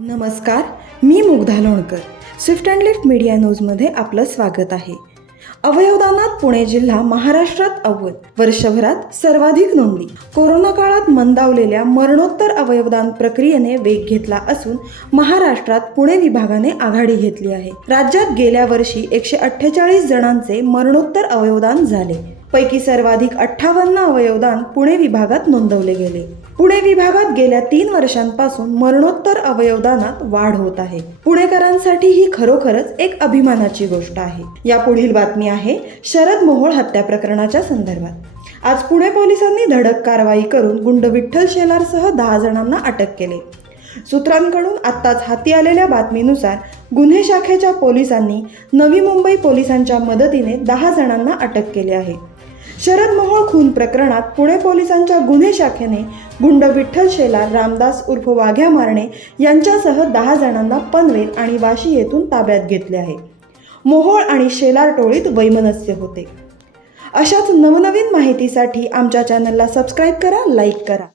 नमस्कार मी Mugdha Lonkar. Swift and lift media न्यूजमध्ये आपलं स्वागत आहे. अवयवदानात पुणे जिल्हा महाराष्ट्रात अव्वल वर्षभरात सर्वाधिक नोंदणी. कोरोना काळात मंदावलेल्या मरणोत्तर अवयवदान प्रक्रियेने वेग घेतला असून महाराष्ट्रात पुणे विभागाने आघाडी घेतली आहे. राज्यात गेल्या वर्षी एकशे अठ्ठेचाळीस जणांचे मरणोत्तर अवयवदान झाले. पैकी सर्वाधिक अठ्ठावन्न अवयवदान पुणे विभागात नोंदवले गेले. पुणे विभागात गेल्या तीन वर्षांपासून मरणोत्तर अवयवदानात वाढ होत आहे. पुणेकरांसाठी ही खरोखरच एक अभिमानाची गोष्ट आहे. या पुढील बातमी आहे शरद मोहोळ हत्या प्रकरणाच्या संदर्भात. आज पुणे पोलिसांनी धडक कारवाई करून गुंड विठ्ठल शेलारसह दहा जणांना अटक केले. सूत्रांकडून आत्ताच हाती आलेल्या बातमीनुसार गुन्हे शाखेच्या पोलिसांनी नवी मुंबई पोलिसांच्या मदतीने दहा जणांना अटक केली आहे. शरद मोहोळ खून प्रकरणात पुणे पोलिसांच्या गुन्हे शाखेने गुंड विठ्ठल शेलार रामदास उर्फ वाघ्या मारणे यांच्यासह दहा जणांना पनवेल आणि वाशी येथून ताब्यात घेतले आहे. मोहोळ आणि शेलार टोळीत वैमनस्य होते. अशाच नवनवीन माहितीसाठी आमच्या चॅनलला सबस्क्राईब करा लाईक करा.